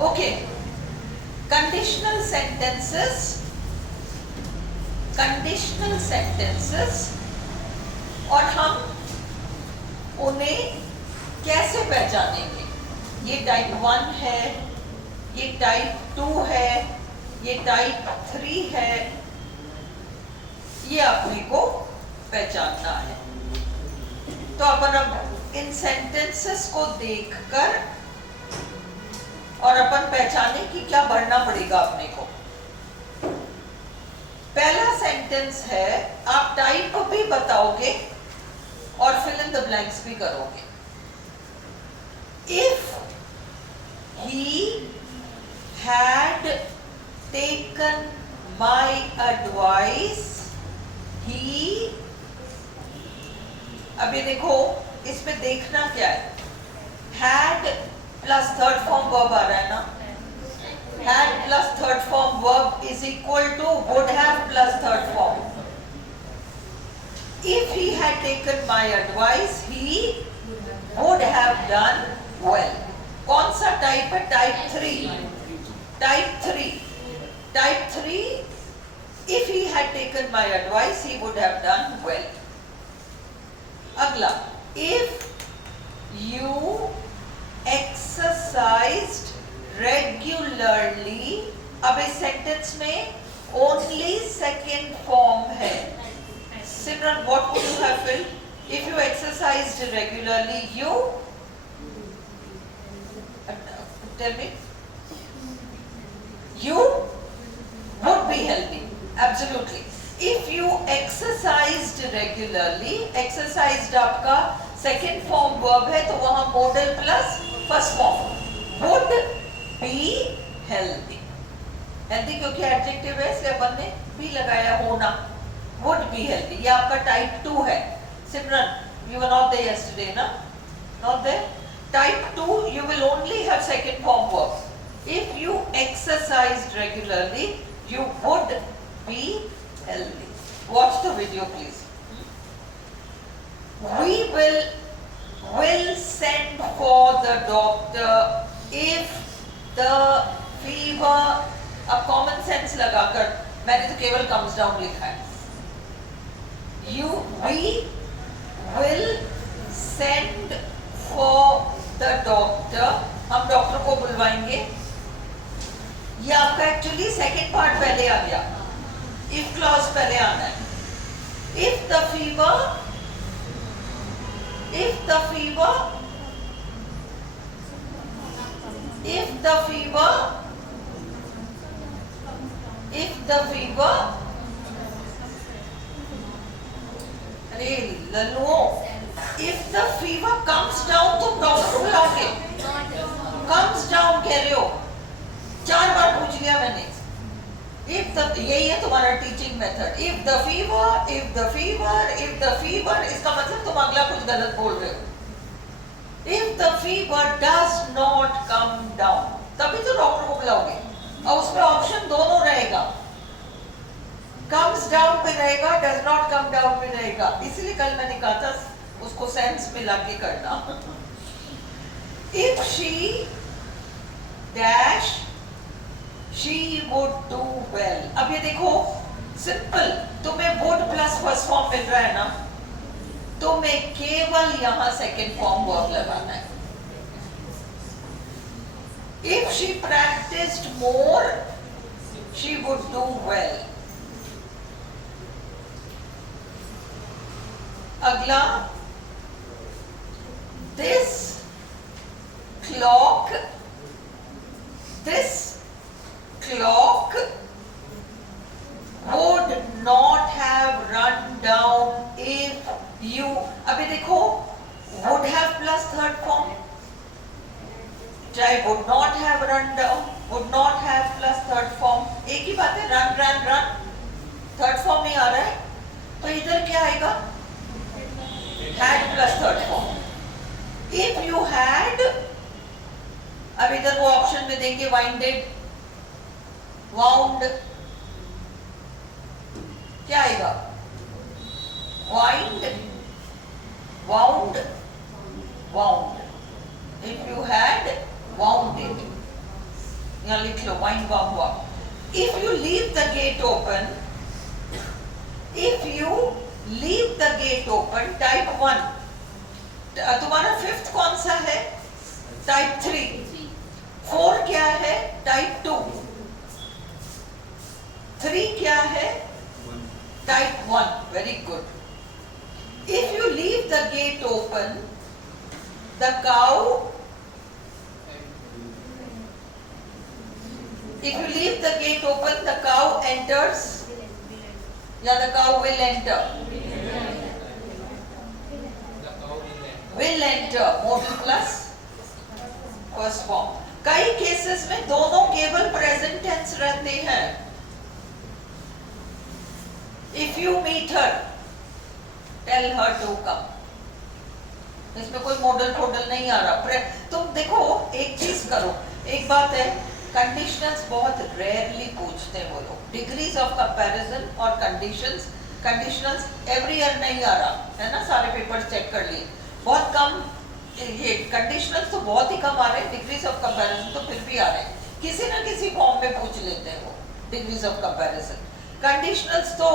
Okay, conditional sentences और हम उन्हें कैसे पहचानेंगे? ये टाइप 1 है, ये टाइप 2 है, ये टाइप 3 है, ये अपने को पहचानना है। तो अपन अब इन सेंटेंसेस को देखकर और अपन पहचाने कि क्या बढ़ना पड़ेगा अपने को। पहला सेंटेंस है, आप टाइप भी बताओगे और फिल इन द ब्लैंक्स भी करोगे। If he had taken my advice, he, अब ये देखो इसमें देखना क्या है, had plus third form verb आ रहा है ना, had plus third form verb is equal to would have plus third form. If he had taken my advice, he would have done well. कौन सा टाइप है? Type 3. Type 3. Type 3. If he had taken my advice, he would have done well. अगला, if you exercised regularly, अब इस sentence में only second form है। Simran, what would you have filled? If you exercised regularly, you tell me, you would be healthy. Absolutely. If you exercised regularly, exercised आपका second form verb है, तो वहां modal plus first form, would be healthy. Healthy क्योंकि adjective है, इसलिए अपन ने B लगाया, होना, वुड बी हेल्दी। ये आपका टाइप 2 है। Simran, you were not there yesterday ना? Not there. Type 2 you will only have second form verb. If you exercised regularly, you would be healthy. Watch the video please. We will send for the doctor if the fever, अब common sense लगाकर, मैंने तो केवल comes down लिखा है। We will send for the doctor, हम doctor को बुलवाएंगे। ये आपका एक्चुअली सेकेंड पार्ट पहले आ गया, इफ क्लॉज पहले आना है। If the fever अरे लल्लुओ, if the fever comes down, तुम डॉक्टर बुलाओगे? comes down कह रहे हो, 4 बार पूछ लिया मैंने। यही है तुम्हारा teaching method. if the fever, इसका मतलब तुम अगला कुछ गलत बोल रहे हो। if the fever does not come down, तभी तो डॉक्टर को बुलाओगे, और उसमें ऑप्शन दोनों रहेगा, comes down पे रहेगा, does not come down पे रहेगा। इसलिए कल मैंने कहा था उसको सेंस मिला के करना। if she dash, she would do well। अब ये देखो सिंपल, तुम्हें would प्लस फर्स्ट फॉर्म मिल रहा है ना, तुम्हें केवल यहां सेकेंड फॉर्म वर्ब लगाना है। If she practiced more, she would do well। अगला, this clock would not have run down if you, अभी देखो would have plus third form, चाहे would not have run down, would not have plus third form, एक ही बात है, run third form ही आ रहा है, तो इधर क्या आएगा? had plus third form। if you had, अब इधर वो ऑप्शन में देंगे winded, wound, क्या आएगा? wind, wound, wound। if you had wound it, यहाँ लिख लो वाइन वार्म हुआ. If you leave the gate open, if you leave the gate open, type 1. तुम्हारा फिफ्थ कौन सा है? टाइप 3. 4 क्या है? टाइप 2. 3 क्या है? Type 1. Very good. If you leave the gate open, the cow. If you leave the gate open, the cow enters. Yeah, the cow will enter. Will enter. Modal plus first form. कई cases में दोनों केवल present tense रहते हैं. If you meet her, tell her to come. इसमें कोई model फोडल नहीं आ रहा. तुम देखो एक चीज करो. एक बात है, कंडीशनल्स बहुत रेयरली पूछते हैं वो लोग. डिग्रीज ऑफ कंपैरिजन और कंडीशनल्स एवरी ईयर नहीं आ रहा है ना. सारे पेपर्स चेक कर लिए, बहुत कम. ये कंडीशनल्स तो बहुत ही कम आ रहे हैं. डिग्रीज ऑफ कंपैरिजन तो फिर भी आ रहे हैं, किसी ना किसी फॉर्म में पूछ लेते हैं वो डिग्रीज ऑफ कंपैरिजन. कंडीशनल्स तो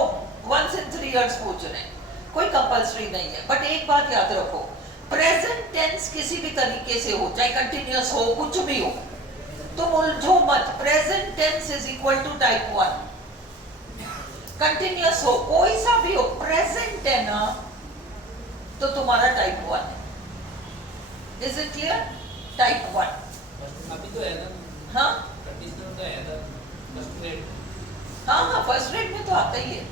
वंस इन 3 इयर्स पूछ रहे हैं, कोई कंपल्सरी नहीं है. बट एक बात याद रखो, प्रेजेंट टेंस किसी भी तरीके से हो, चाहे कंटिन्यूअस हो, कुछ भी हो, तुम उलझो मत. Present tense is equal to type 1. Continuous हो, कोई सा भी हो, प्रेजेंट है ना, तो तुम्हारा टाइप 1 है. Is it clear? टाइप 1 अभी तो है ना. हाँ कंडीशनल तो है ना. First grade. हाँ, फर्स्ट ग्रेड में तो आता ही है.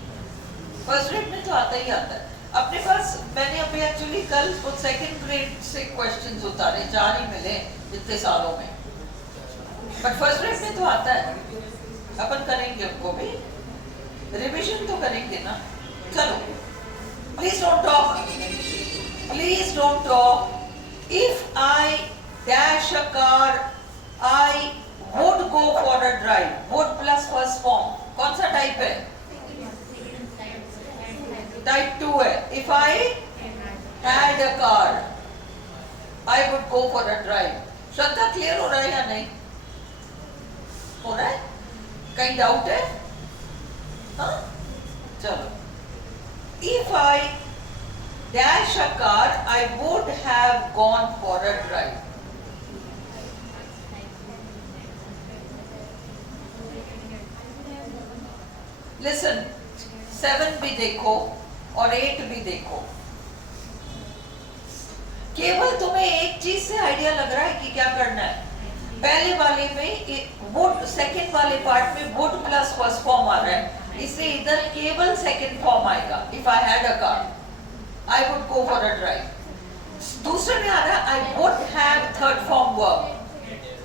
फर्स्ट ग्रेड में तो आता ही आता है. अपने पास मैंने अभी एक्चुअली कल सेकंड ग्रेड से क्वेश्चंस उतारे, 4 ही मिले इतने सालों में. बट फर्स्ट ग्रेड में तो आता है. अपन करेंगे, उनको भी रिवीजन तो करेंगे ना. चलो, please don't talk, please don't talk. If I dash a car, I would go for a drive. Would plus first form कौन सा टाइप है? टाइप 2 है. If I had a car, I would go for a drive. Shraddha, clear हो रहा है या नहीं हो रहा है? कहीं डाउट है? हाँ, चलो. If I dash a car, I would have gone for a drive. Listen, 7 भी देखो और 8 भी देखो. केवल तुम्हें एक चीज से आइडिया लग रहा है कि क्या करना है. पहले वाले में वुड, सेकंड वाले पार्ट में वुड प्लस फर्स्ट फॉर्म आ रहा है, इसलिए इधर केवल सेकंड फॉर्म आएगा. If I had a car, I would go for a drive. दूसरे में आ रहा है I would have third form verb,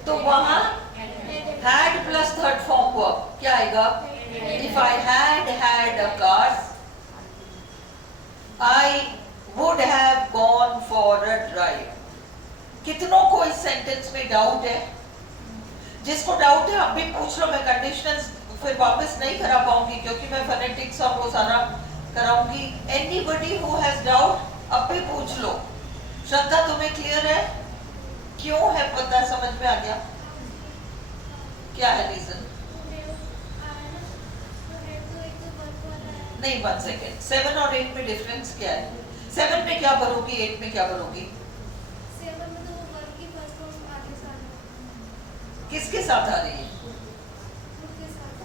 तो वहां had plus third form verb क्या आएगा? If I had a car, I would have gone for a drive. कितनों को इस सेंटेंस में डाउट है? जिसको डाउट है अब भी पूछ लो. मैं कंडीशनल्स फिर वापस नहीं करा पाऊंगी क्योंकि मैं फोनेटिक्स और वो सारा कराऊंगी. एनीबॉडी हु हैज डाउट अब भी पूछ लो. श्रद्धा, तुम्हें क्लियर है? क्यों है पता, समझ में आ गया? क्या है रीजन? नहीं, 1 सेकेंड. 7 और 8 में डिफरेंस क्या है? 7 में क्या भरोगी, 8 में क्या भरोगी? किसके साथ आ रही है?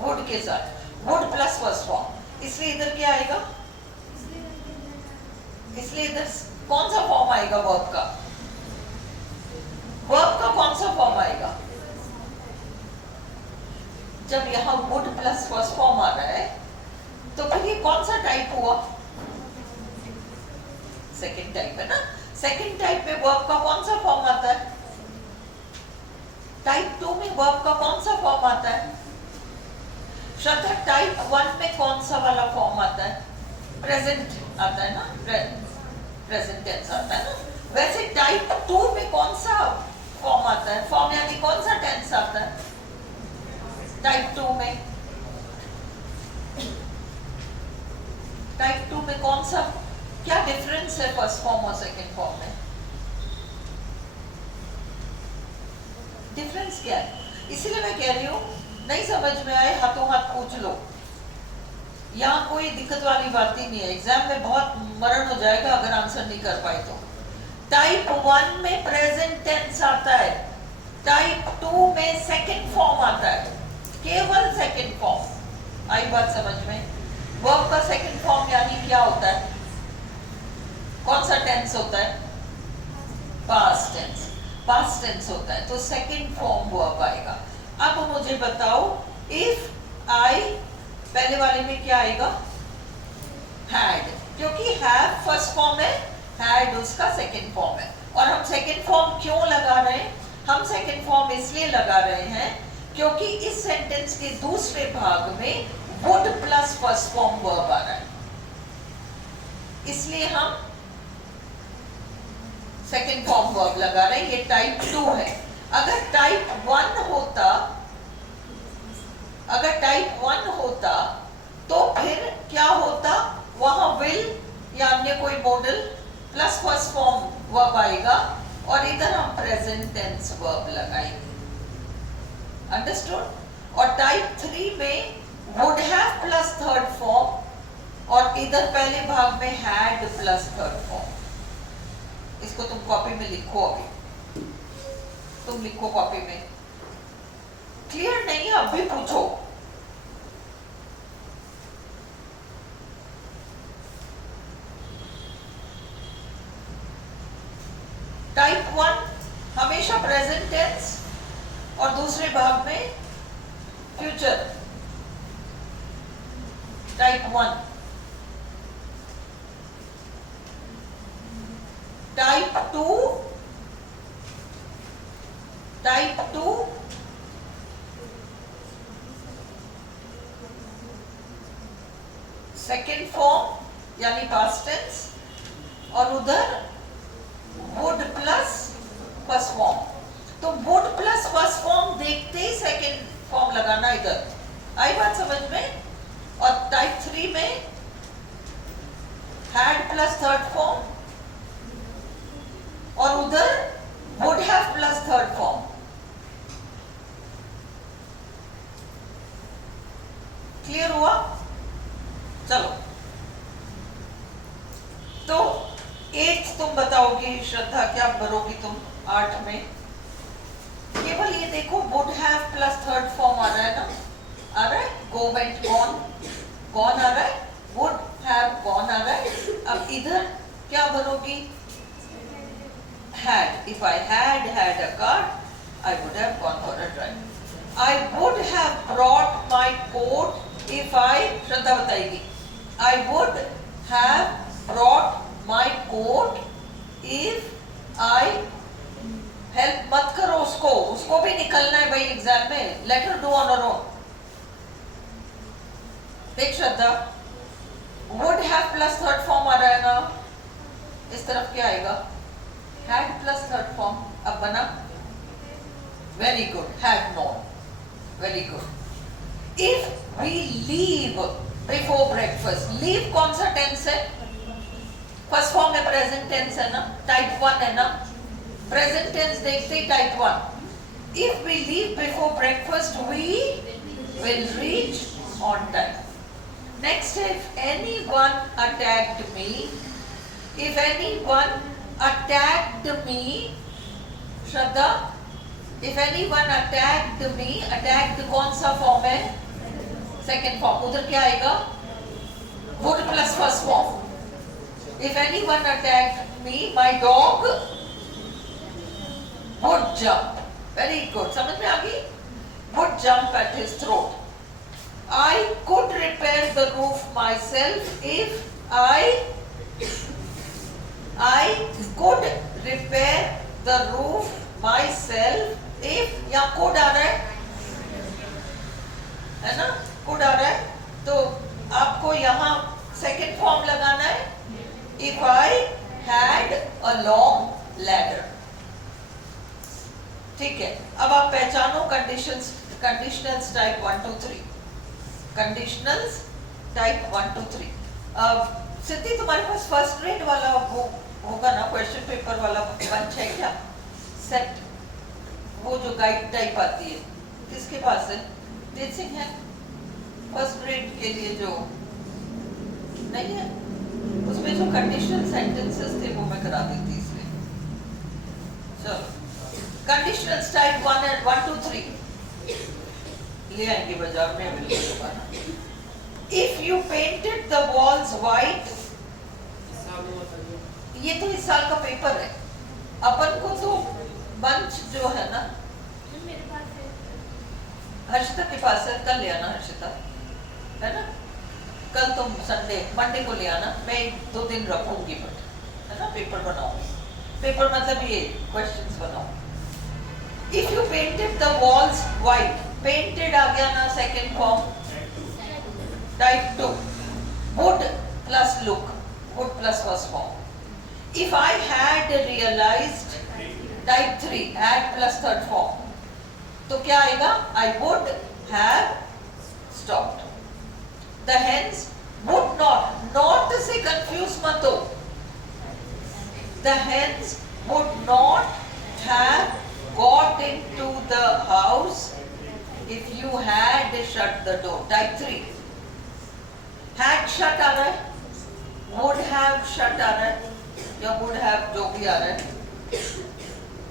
वुड के साथ. वुड प्लस फर्स्ट फॉर्म, इसलिए इधर क्या आएगा? इसलिए इधर कौन सा फॉर्म आएगा वर्ब का? वर्ब का कौन सा फॉर्म आएगा? जब यहाँ वुड प्लस फर्स्ट फॉर्म आ रहा है तो फिर ये कौन सा टाइप हुआ? सेकंड टाइप है ना. सेकंड टाइप में वर्ब का कौन सा फॉर्म आता है? टाइप 2 में वर्ब का कौन सा फॉर्म आता है? श्रद्धा, टाइप 1 में कौन सा वाला फॉर्म आता है? प्रेजेंट आता है ना, प्रेजेंट टेंस आता है ना. वैसे टाइप 2 में कौन सा फॉर्म आता है? फॉर्म यानी कौन सा टेंस आता है टाइप 2 में? टाइप 2 में कौन सा, क्या डिफरेंस है फर्स्ट फॉर्म और सेकंड फॉर्म में? डिफरेंस क्या है? इसलिए मैं कह रही हूँ, नहीं समझ में आए हाथों हाथ पूछ लो, यहाँ कोई दिक्कत वाली बात ही नहीं है। एग्जाम में बहुत मरण हो जाएगा अगर आंसर नहीं कर पाए तो। टाइप 1 में प्रेजेंट टेंस आता है, टाइप 2 में सेकंड फॉर्म आता है, केवल सेकंड फॉर्म। आई बात समझ में? वर्ब का सेकंड फॉर्म यानी क्या होता है? कौन सा टेंस होता है? Past tense. पास्ट टेंस होता है तो सेकंड फॉर्म वर्ब आएगा। अब मुझे बताओ, इफ आई, पहले वाले में क्या आएगा? हैड, क्योंकि हैव फर्स्ट फॉर्म है, हैड उसका सेकंड फॉर्म है। और हम सेकंड फॉर्म क्यों लगा रहे हैं? हम सेकंड फॉर्म इसलिए लगा रहे हैं क्योंकि इस सेंटेंस के दूसरे भाग में would plus first form verb आ रहा है, इसलिए हम सेकेंड फॉर्म वर्ब लगा रहे हैं। ये टाइप 2 है। अगर टाइप 1 होता, अगर टाइप 1 होता तो फिर क्या होता? वहां विल या अन्य कोई model plus first form verb आएगा और इधर हम प्रेजेंट टेंस वर्ब लगाएंगे। अंडरस्टूड? और टाइप 3 में would have plus third form और इधर पहले भाग में हैड प्लस थर्ड फॉर्म। इसको तुम कॉपी में लिखो, अभी तुम लिखो कॉपी में। क्लियर नहीं है? अब भी पूछो। टाइप 1 हमेशा प्रेजेंट टेंस और दूसरे भाग में future. Type 1। Type 2, type 2 second form यानी पास्ट टेंस और उधर वुड प्लस फर्स्ट फॉर्म। तो वुड प्लस फर्स्ट फॉर्म देखते ही सेकेंड फॉर्म लगाना इधर। आई बात समझ में? और टाइप 3 में हैड प्लस थर्ड फॉर्म और उधर would have plus third form. Clear हुआ? चलो, तो 8 तुम बताओगी श्रद्धा, क्या भरोगी तुम 8 में? केवल ये देखो, would have plus third form आ रहा है ना? आ रहा है? गो वेंट गॉन, गॉन आ रहा है, वुड हैव गॉन आ रहा है। अब इधर क्या भरोगी? had. If I had a car, I would have gone for a drive. I would have brought my coat if I, श्रद्धा बताएगी, I would have brought my coat if I, help मत करो उसको, उसको भी निकलना है भाई एग्जाम में। Let her do on her own. देख श्रद्धा, would have plus third form आ रहा है ना? इस तरफ क्या आएगा? had plus third form। अब बना? Very good, had known। Very good। If we leave before breakfast, leave कौन सा टेंस है? फर्स्ट फॉर्म में प्रेजेंट टेंस है ना? टाइप 1 है ना? प्रेजेंट टेंस देखते ही type 1। If we leave before breakfast, we will reach on time। Next, if anyone attacked me, if anyone attacked me, Shraddha, if anyone attacked me, attacked कौन सा form है? Second form. उधर क्या आएगा? would plus first form। if anyone attacked me, my dog would jump। very good, समझ में आ गई? would jump at his throat। I could repair the roof myself if I could repair the roof myself if, या could आ रहा है ना? could आ रहा है तो आपको यहाँ सेकेंड फॉर्म लगाना है, if I had a long ladder। ठीक है, अब आप पहचानो conditions, conditionals type 1 2 3, conditionals type 1 2 3। सिद्धि, तुम्हारे पास फर्स्ट ग्रेड वाला वो होगा ना, क्वेश्चन पेपर वाला बंच है क्या? सेट, वो जो गाइड टाइप आती है, किसके पास है? तेज सिंह है फर्स्ट ग्रेड के लिए जो नहीं है, उसमें जो कंडीशनल सेंटेंसेस थे वो मैं करा देती इसलिए। चलो कंडीशनल टाइप 1 and 1 2 3 ले आएंगे बाजार में अवेलेबल होगा ना। If you painted the walls white, ये तो इस साल का पेपर है, अपन को तो बंच जो है ना हर्षिता के पास है, कल ले आना हर्षिता, है ना? कल तो संडे, मंडे को ले आना, मैं 2 दिन रखूंगी बट, है ना? पेपर बनाऊंगी, पेपर मतलब ये क्वेश्चंस बनाऊंगी। If you painted the walls white, painted आ गया ना second form, type 2, would plus look, would plus first form. If I had realized, type 3, had plus third form, तो क्या आएगा? I would have stopped. The hens would not से confuse मत हो. The hens would not have got into the house if you had shut the door. Type 3. Had shut आ रहा है, would have shut आ रहा है, या would have जो भी आ रहा है,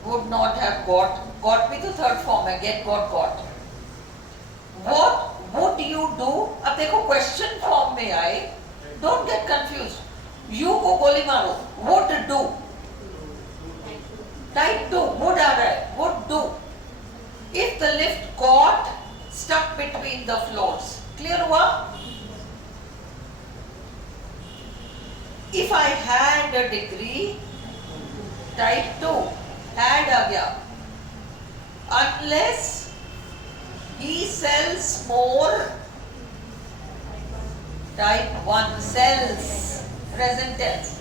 would not have got भी तो थर्ड फॉर्म है, get got। What would you do? अब देखो क्वेश्चन फॉर्म में आए, don't get confused, you को गोली मारो, would do, type 2, would आ रहा है, would do, if the lift got stuck between the floors, clear हुआ? If I had a degree, type 2, had आ गया, unless he sells more, type 1, sells, present tense,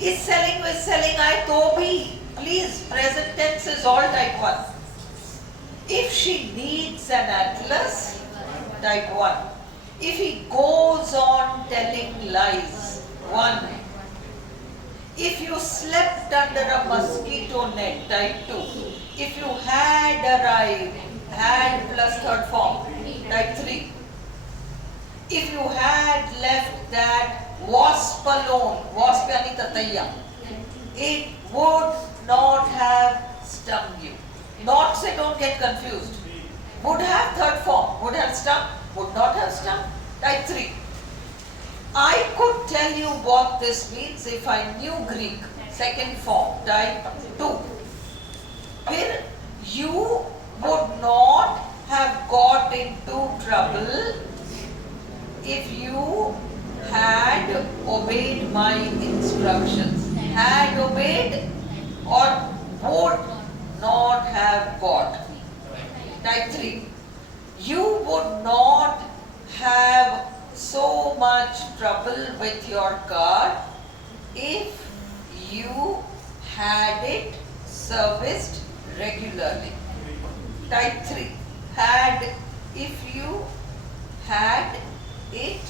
is selling with selling आए तो भी please present tense is all type 1. If she needs an atlas, type 1. If he goes on telling lies, 1. If you slept under a mosquito net, type 2. If you had arrived, had plus third form, type 3. If you had left that wasp alone, wasp yani tataya, it would not have stung you. Not say don't get confused. Would have third form, would have stung, would not have stung, type 3. I could tell you what this means if I knew Greek, second form, type 2. Here, you would not have got into trouble if you had obeyed my instructions. Had obeyed or would not have got. Type 3. You would not have so much trouble with your car if you had it serviced regularly. Type 3. Had, if you had it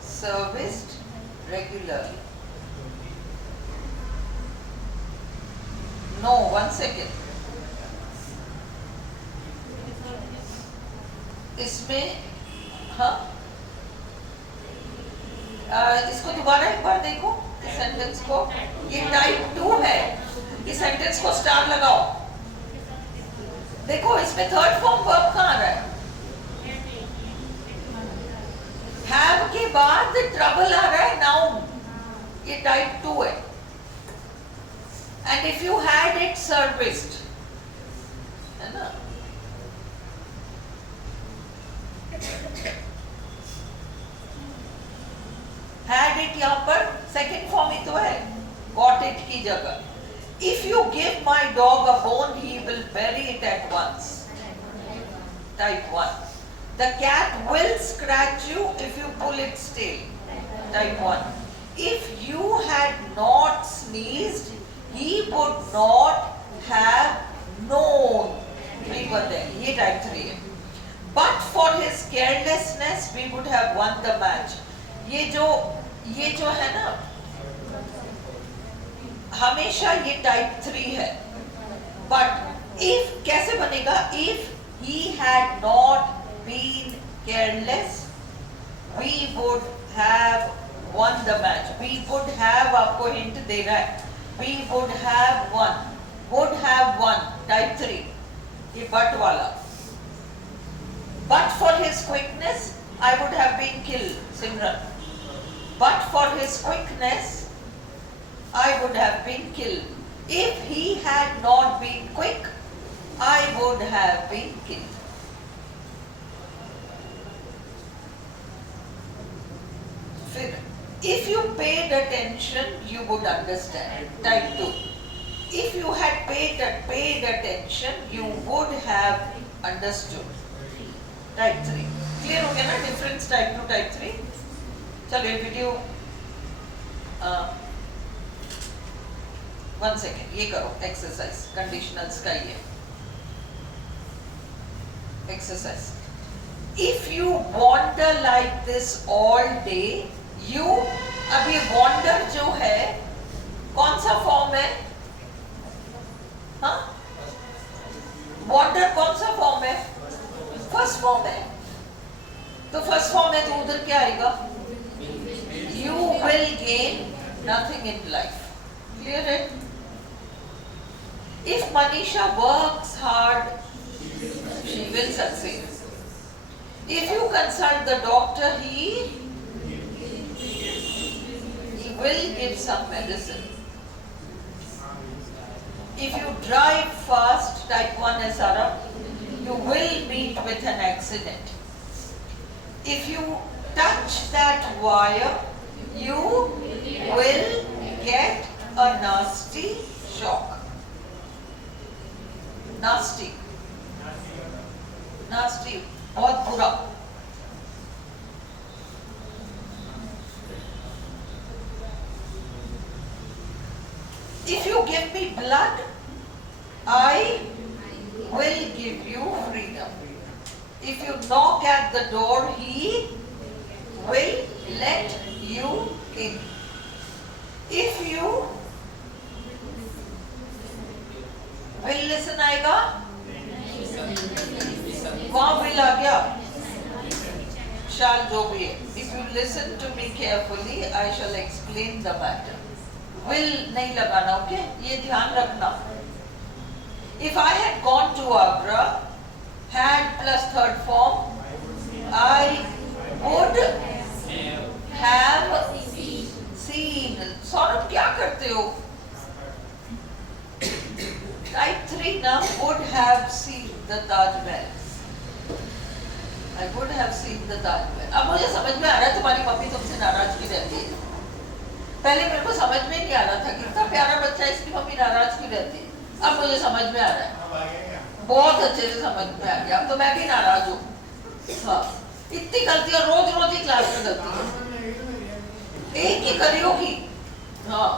serviced regularly. No, 1 second. इसमें हाँ इसको दोबारा एक बार देखो, इस sentence को, ये type 2 है, इस सेंटेंस को स्टार लगाओ, देखो इसमें थर्ड फॉर्म वर्ब कहाँ आ रहा है? हैव के बाद ट्रबल आ रहा है, नाउन, ये टाइप 2 है। And if you had it serviced, है ना? Had it यहाँ पर सेकेंड फॉर्म ही तो है, got it की जगह। If you give my dog a bone, he will bury it at once. Type 1. The cat will scratch you if you pull its tail. Type 1. If you had not sneezed, he would not have known we were there. ये type 3 है। But for his carelessness, we would have won the match. ये जो है ना, हमेशा ये type 3 है। But if कैसे बनेगा? If he had not been careless, we would have won the match. We would have आपको hint दे रहा है. We would have won. Would have won. Type 3. ये but वाला. But for his quickness, I would have been killed. Simran. But for his quickness, I would have been killed. If he had not been quick, I would have been killed. If you paid attention, you would understand. Type 2. If you had paid attention, you would have understood. Type 3. Clear हो गया ना difference type 2 type 3? चलो ये video 1 second ये करो exercise conditionals का ये exercise. If you wander like this all day, you अब ये wander जो है कौन सा फॉर्म है? हाँ? wander कौन सा फॉर्म है? फर्स्ट फॉर्म है. तो फर्स्ट फॉर्म है तो उधर क्या आएगा? You will gain nothing in life. Clear it? If Manisha works hard, she will succeed. If you consult the doctor, he will give some medicine. If you drive fast, type 1 है सारा, you will meet with an accident. If you touch that wire, you will get a nasty shock. Nasty. Nasty. बहुत बुरा. If you give me blood, I will give you freedom. If you knock at the door, he will let you in. If you will listen आएगा? वहाँ will आ गया. Shall जो भी है. If you listen to me carefully, I shall explain the matter. Will नहीं लगाना, okay? ये ध्यान रखना. If I had gone to Agra, had plus third form, I would have seen. Saurabh क्या करते हो? Type 3 now would have seen the Taj Mahal. I would have seen the Taj Mahal. अब मुझे समझ में आ रहा है तुम्हारी मम्मी तुमसे नाराज क्यों रहती है. पहले मेरे को समझ में नहीं आ रहा था कि इतना प्यारा बच्चा है, इसकी मम्मी नाराज क्यों रहती है. अब मुझे समझ में आ रहा है. बहुत अच्छे से समझ में आ गया. अब तो मैं भी नाराज हूँ. हाँ, इतनी गलतियां रोज रोज ही क्लास में करती है. एक ही करी होगी. हाँ.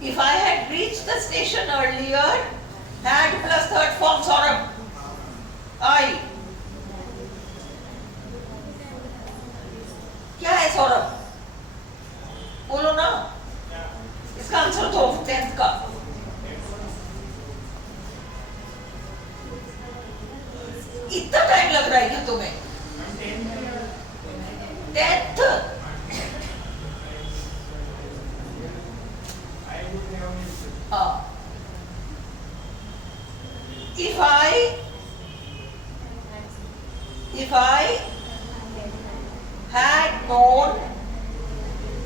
If I had reached the station earlier, had plus third form Saurabh, I. क्या है सौरभ? बोलो ना. इसका आंसर तो 10th का. इतना टाइम लग रहा है क्या तुम्हें? 10th. हाँ. If I had known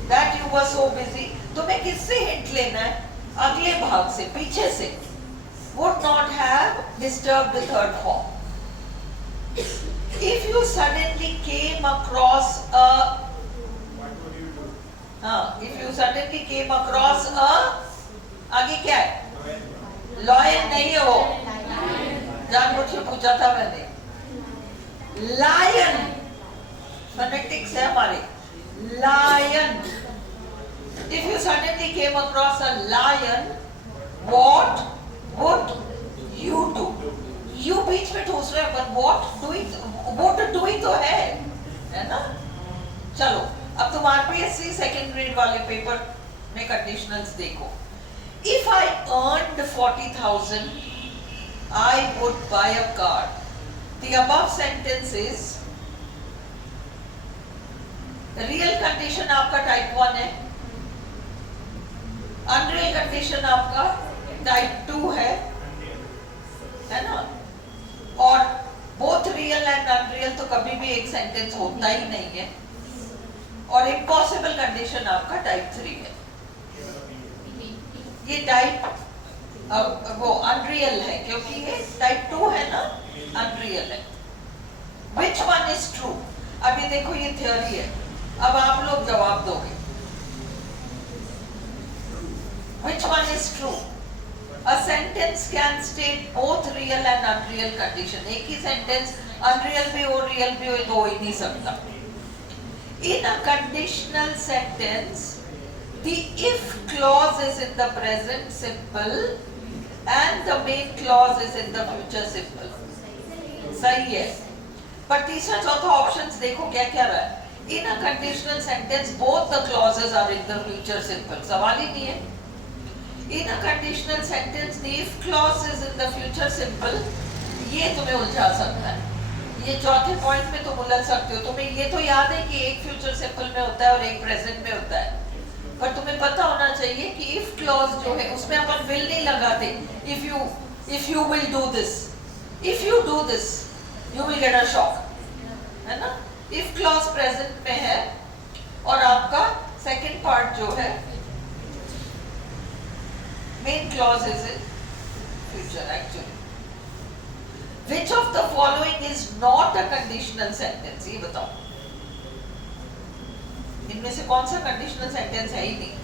that you were so busy, तुम्हें किससे हिंट लेना है? अगले भाग से, पीछे से. Would not have disturbed the third form. If you suddenly came across a, if you suddenly came across a, आगे क्या है? Lion नहीं है वो. जानबूझ के पूछा था मैंने. Lion. Phonetics है हमारे. Lion. If you suddenly came across a lion, what would you do? You बीच में ठोस रहे हैं, but what doing? What doing तो है ना? चलो, अब तुम RPSC सेकेंड ग्रेड वाले पेपर में कंडीशनल्स देखो. If I earned 40,000, I would buy a car. The above sentence is real condition आपका टाइप 1 है, अनरियल कंडीशन आपका टाइप 2 है ना? और बोथ रियल एंड अनरियल तो कभी भी एक सेंटेंस होता ही नहीं है, और इम्पॉसिबल कंडीशन आपका टाइप 3 है। ये टाइप वो अनरियल है क्योंकि ये टाइप 2 है ना, अनरियल है। Which one is true? अभी देखो ये थ्योरी है, अब आप लोग जवाब दोगे। Which one is true? A sentence can state both real and unreal condition. एक ही sentence unreal भी हो real भी हो ही नहीं सकता। In a conditional sentence, the if clause is in the present simple and the main clause is in the future simple. सही है। पर तीसरा चौथा ऑप्शंस देखो क्या क्या रहा है। In a conditional sentence, both the clauses are in the future simple. सवाल ही नहीं है। In a conditional sentence, the if clause is in the future simple. ये तुम्हें उलझा सकता है। ये चौथे पॉइंट में तुम उलझ सकते हो। तुम्हें ये तो याद है कि एक फ्यूचर सिंपल में होता है और एक प्रेजेंट में होता है, पर तुम्हें पता होना चाहिए कि if clause जो है उसमें अपन will नहीं लगाते। If you will do this, if you do this, you will get a shock, है ना? if clause present में है और आपका second part जो है main clause is in future actually. Which of the following is not a conditional sentence? ये बताओ, इनमें से कौन सा conditional sentence है ही नहीं?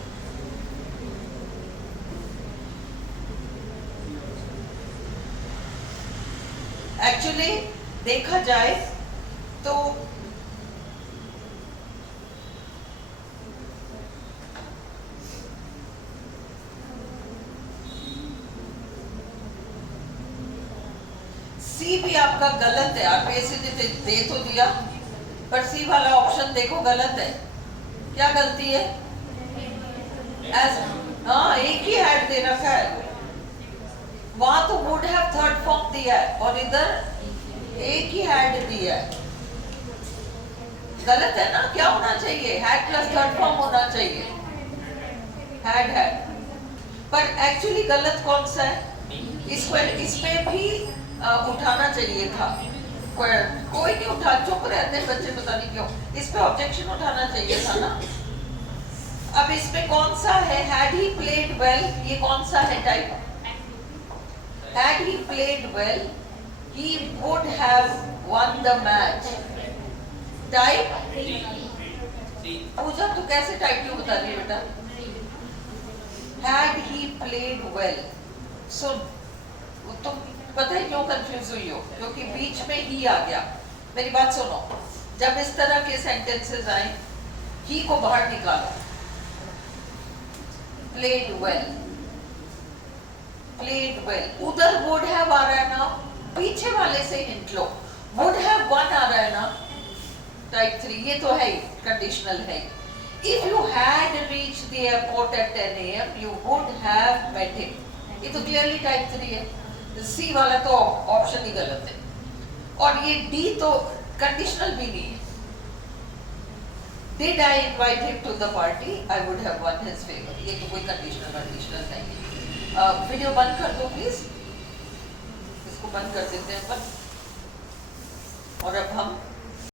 Actually देखा जाए तो सी भी आपका गलत है। आप ऐसे दे तो दिया, पर सी वाला ऑप्शन देखो गलत है। क्या गलती है? हाँ, एक ही हैड दे रखा है, वहां तो वुड हैव थर्ड फॉर्म दिया है और इधर एक ही हैड दिया है। गलत है ना? क्या होना चाहिए? हैड प्लस थर्ड फॉर्म होना चाहिए, हैड। पर एक्चुअली गलत कौन सा है? इसमें भी उठाना चाहिए था, कोई नहीं उठा, चुप रहते हैं बच्चे, पता नहीं क्यों। इस पे ऑब्जेक्शन उठाना चाहिए था ना। अब इसमें कौन सा है? हैड ही प्लेड वेल, ये कौन सा है type? Had he played well he would have won the match. Type Pooja, तो कैसे टाइप क्यों बता रही है बेटा? Had he played well. So तुम पता है क्यों कंफ्यूज हुई हो? क्योंकि बीच में ही आ गया। मेरी बात सुनो, जब इस तरह के सेंटेंसेस आए, ही को बाहर निकालो। प्लेड वेल, प्लेड वेल, उधर वुड हैव आ रहा है ना, पीछे वाले से हिंट लो। वुड हैव वन आ रहा है ना, टाइप 3, ये तो है, कंडीशनल है। If you had reached the airport at 10 AM, you would have met him. ये तो क्लियरली टाइप 3 है। सी वाला तो ऑप्शन ही गलत है, और ये डी तो कंडीशनल भी नहीं है। Did I invite him to the party? I would have won his favor. ये तो कोई कंडीशनल नहीं है। वीडियो बंद कर दो प्लीज, इसको बंद कर देते हैं अपन, और अब हम